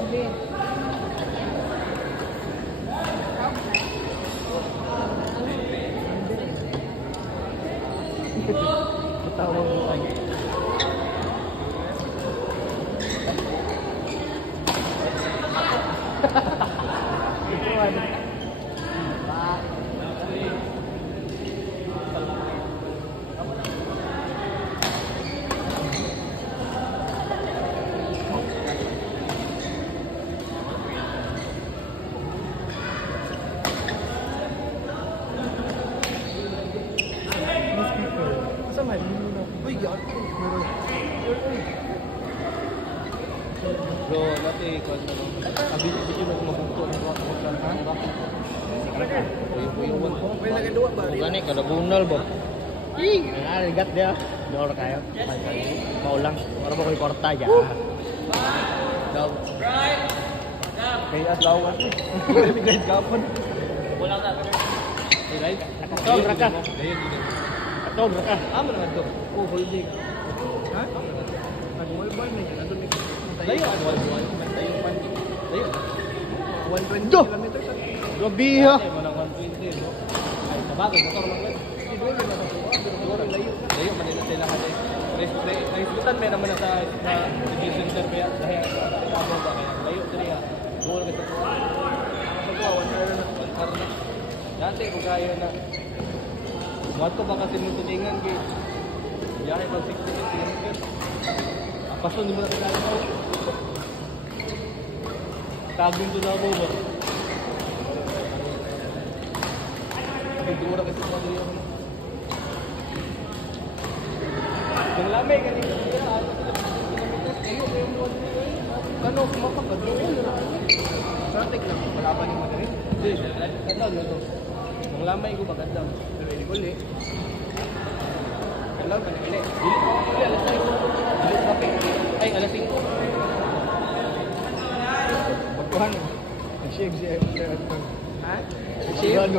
Grabe. Patawag mo tayo. Bro, nanti kau habis itu nak mabuto ng rock kan ha? Puyuan ko. May nagdua ba? Bukan ni kada bunal ba? Ih, aligat dia. Dor kayo. Maulang. Para mo koy korta ya. Daw. Kaya daw kasi. Bigay gapon. Wala ka. Right? Sobra ka. Dayon gid. Sobra ka. Amo naman to. Oh, holding. Ha? Nag-wall na yan. Nandun may Dayon wal. Dayon pan. Dayon. 120 kilometers. Grabe ha. Mo nang 120 no. Ay sabagay motor lang lang. Dayon man nila sila kada. Naisbutan may naman sa city center kaya dahil abo ba kaya layo diri ha. Goal ka to. Pagkawan na. Dati ko kayo na. Wato ba kasi nung tulingan kay biyahe pag 60 km. Paso di mo na kailangan mo. Tagong to na mo ba? Dura kasi mga dito. Kung lamay ganito siya, ano sila kayo mo. Kano kumapagod yun. Traffic lang. Malaban yung Madrid. Hindi, katawag na to. Kung lamay ko maganda. Pero hindi ko ulit. Kailangan ka na ulit. Dili, alas 5. Dili, kape. Ay, alas 5. Pagkuhan. Nag-shave siya. Ha? Nag-shave?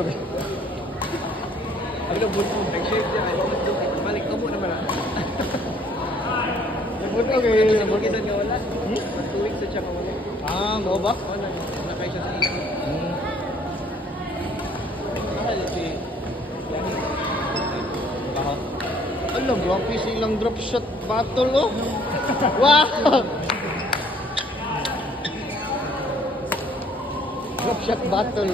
Ang labot mo. Nag-shave siya. Ay, labot mo. Balik ka mo naman ah. Labot mo kayo. Labot mo nga wala. 2 weeks na siya kawala. Ah, mo ba? Wala. Nakay siya sa ito. Mahal si... Baho. Alam, grabe silang drop shot battle oh. Wow! Drop shot battle.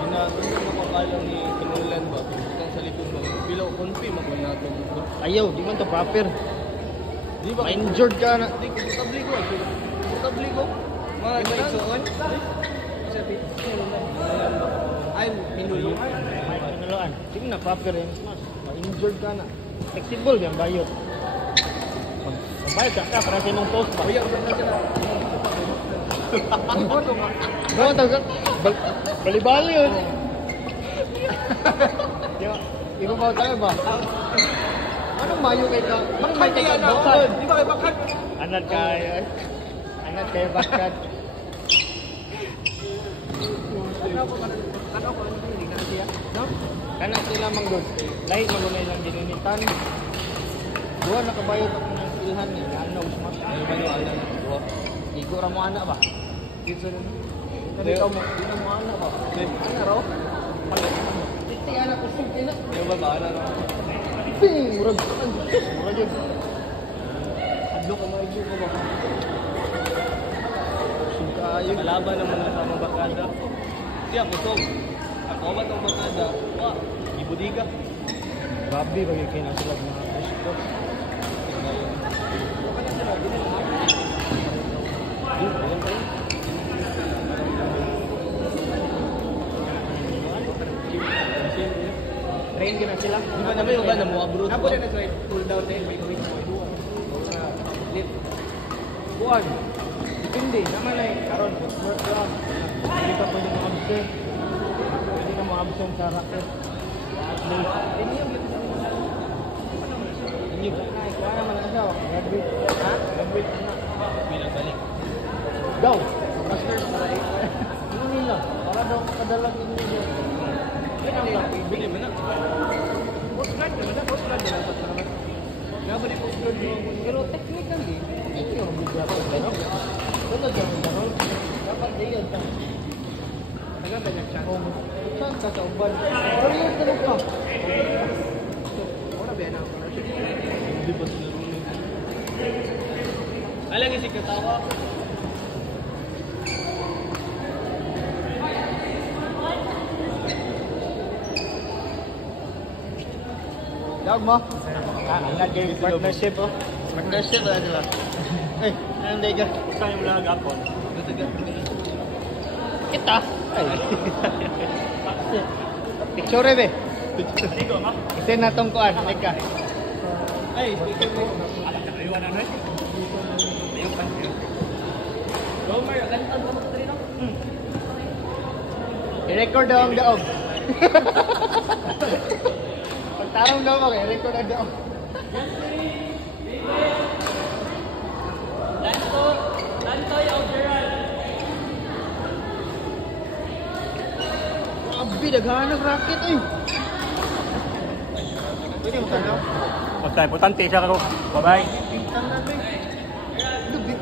Ginagawa mo makakala ni Kinulan ba? Itong sa likod ba? Bilaw, confirm ako na ito. Ayaw, di man to proper. Di ba? Ma-injured ka na. Di, komportable ko. Komportable ko. Mga Di ba ganun. igsuon? Sabi, ay, minuluan. Minuluan. Di mo na proper yun. Ma-injured ka na. Flexible yan, bayot. Magbayad ka para sa inong post ba? Uy, ang ganda sila. Bawa tayo bali-bali yun. Iba ba tayo ba? Anong mayo kay ka? Bakit kay ka bakad? Di ba kay bakad? Anad kayo. Anad kayo bakad. Ano ko hindi na siya? No? Kana sila manggod. Lahi magunay lang dinunitan. Duha nakabayot ako ng ilhan ni Ano Smash. Ano ba yung alam? Igo ra mo ana ba? Dito rin. Dito mo, dito mo ana ba? Ana raw? Dito ana ko sig na. Yung ba bahala na? Ping, murag kan. Murag yun. Adlo ka maigo ka ba? Suka Yung kalaban naman na sa mga barkada. Siya, kusog. Ako ba itong barkada? Wah, ibudiga. Grabe ba yung kinasulog mga presko? Train ka na sila. Di ba naman yung ba na mo abroad Apo na nag cool down din. May tuwing mo iduwa. Lit. Buwan. Depende. Naman ay karon footwork lang. Hindi ka pwede ma-absent. Pwede ka ma-absent sa racket. Athlete. Hindi yung gito. Hindi ba? Kaya naman na siya. Graduate. Ha? Graduate na. Bilang balik. Daw. Masters na rin. Ano nila? Para daw kadalang inyo. Bili mo na. Postgrad naman na. Postgrad na lang. Nga ba di postgrad mo? Pero technically, hindi yung bibliya ko. Pero Dapat diyon ka. Naganda niya chance. Saan ka sa uban? Pero yun tanong ka. Wala ba yan ang scholarship? Hindi ba sila rin? Alam nga si Katawa. Dawag mo? Partnership oh. Partnership ba sila? Ay, anong day ka? Saan yung mga gapon? Kita! Ay. Picture be. Ikaw ma? Kasi natong kuan, like ka. Ay, speaker mo. Alam na kayo na rin. Ayun pa. Gomer, ganito mo sa rin, no? I-record daw ang daog. Pagtarong daw ako, i-record ang daog. Lanto yung Gerald. Abi, daghan ng racket eh. Pwede mo tanaw? Basta importante siya ako. Bye-bye. Pintang na be. Lubit.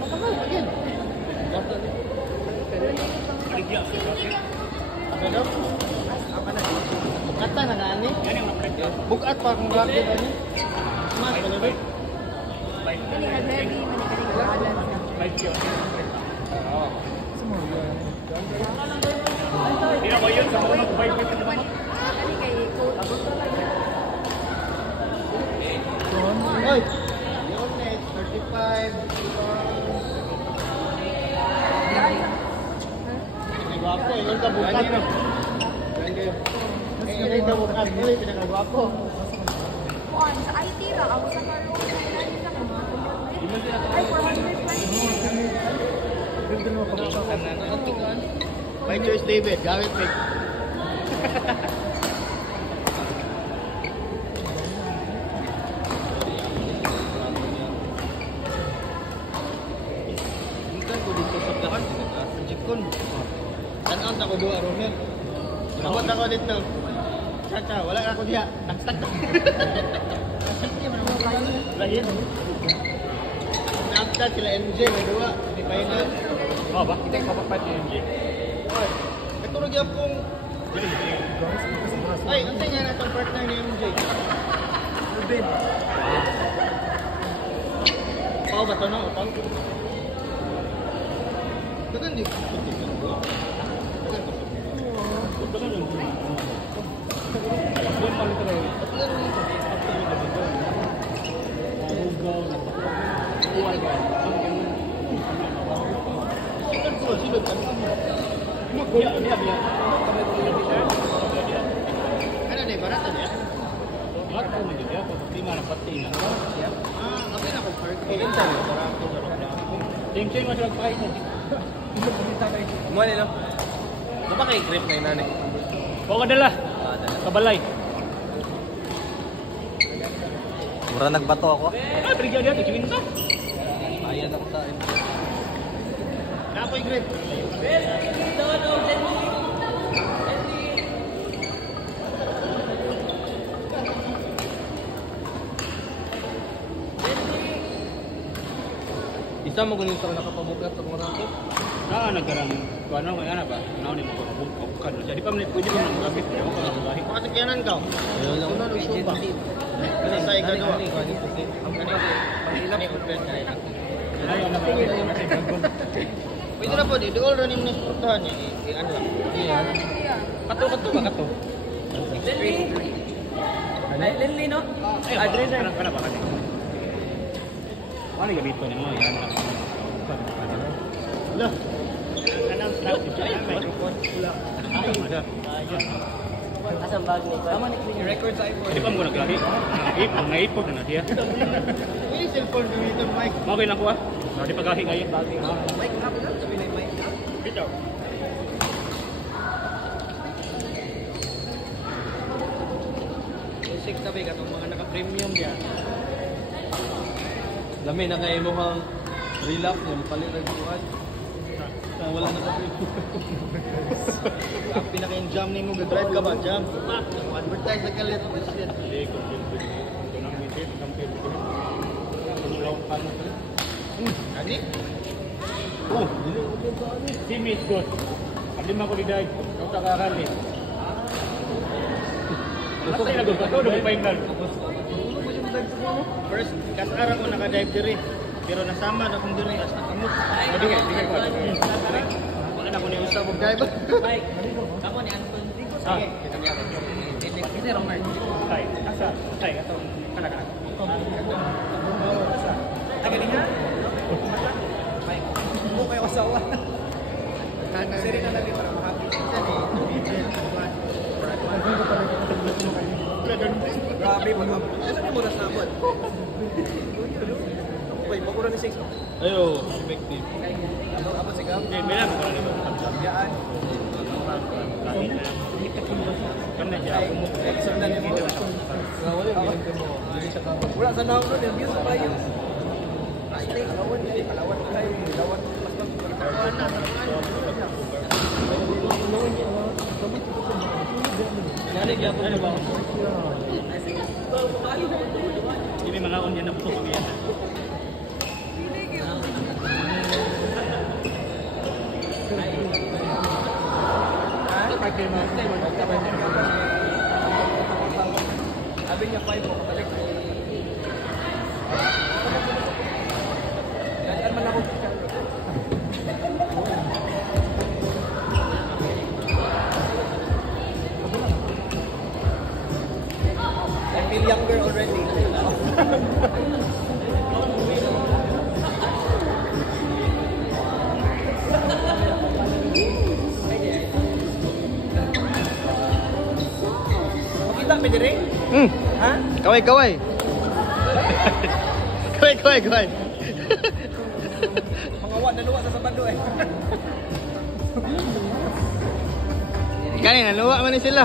Makamal, again. Ano daw? Apa na? Bukatan na nani? Yan yung naprint ko. Bukat pa kung racket ano? Mas, ano ba? Hindi na ba yun? Sa mga mag-vibe ka naman. Oy! Yun net, 35. Pinagwapo, yun ka bukat. Yun ka bukat, yun pinagwapo. Kuan, sa IT ra, ako sa karoon. Ay, 420. My choice, David. Gamit pick. Ikan ko dito sa plakan. Sa Jikon. Tanong ako doon, Romel. Nakot ako dito. Chacha, wala ako diya. Tak-tak. Lahin. Snapchat sila MJ, may dua. Di pa yun na. Oo ba? Kita yung mapapat yung MJ. Ito rin yung pong... Ay, ang tingnan na itong partner ni MJ. Ruben. Pao ba ito na? Pao? Dagan di. Doon pa nito rin. Ano na, barato niya? Lahat ko medyo diya. Hindi nga napati na. Kapag na kung park. Kaya sa barato sa rock. Same same mas nagpahit na. Mo no? Ba kay grip na inani? Oo ka dala. Kabalay. Mura nagbato ako. Ah, brigya diya. Tingin ka. Bayad ako sa Napoy grip. Isa mo ganun sa nakapabukat sa mga rato. Nagkarang ano kaya na ba? Ano ni mo bukan siya. Di pa man pwede pa nang gamit. Bakit kyanan ka? Ayun lang. Sunod yung suba. Ano sa ikagawa? Ano yung open na yun? Pwede na po, di all running na sportahan niya. Ano lang. Kato ba kato? Lenli no? Adres na kana ba kasi. Ano gamit ko nimo yan. Lah. Anong start siya? Microphone. Ay, ada. Asang bag ni ko? Tama ni record sa iPhone. Di pa mo naglagi. Naipod na siya. Ini cellphone gamitin mic. Okay na ko ah. Di pa gahi ngayon. Mic na pala sabi na mic. Bitaw. Music sabi ka itong mga naka-premium diyan. Dami na kayo mo hang relap yung paliragpuan. Wala na ka-premium. Ang pinaka-jam ni mo, drive ka ba? Jam. Advertise na kalit. Shit. Hindi ko ito nang mitit, compare ko. Tumulaw pa na. Ani? Oh, teammate ko. Lima ko di dahil. Kau tak kakali. Basta yung nagod. Ito, nag-final. First, kasara ko naka-dive diri. Pero nasama na kong diri as nakamot. Digay ko. Wala na ko ni usap og dive. Mike, kamu ni Anton. Ah, Kita niya. Kasi Romar. tay. Asa? Tay, ato. Kana. Asa? Taga niya? Mike, mo kayo kasawa. Siri na lagi para makapit. Grabe mo. Ano mo na sabot? Wait, makura ni 6. Ayo, effective. Apa sih kamu? Okay, bilang ko na Yaan. Kan na siya umuk. Sundan niya mo. Wala sa naon nun, yung views pa yun. Plastic, Palawan, hindi. Palawan pa tayo. Palawan, Ini mga on yan na puso yan. Sabi niya 5 mo, katalik. Yan man ako. I feel younger already. Makita pa dire? Ha? Kaway. Kaway. Mga naluwa sa sabado eh. Kanina, naluwa man ni sila.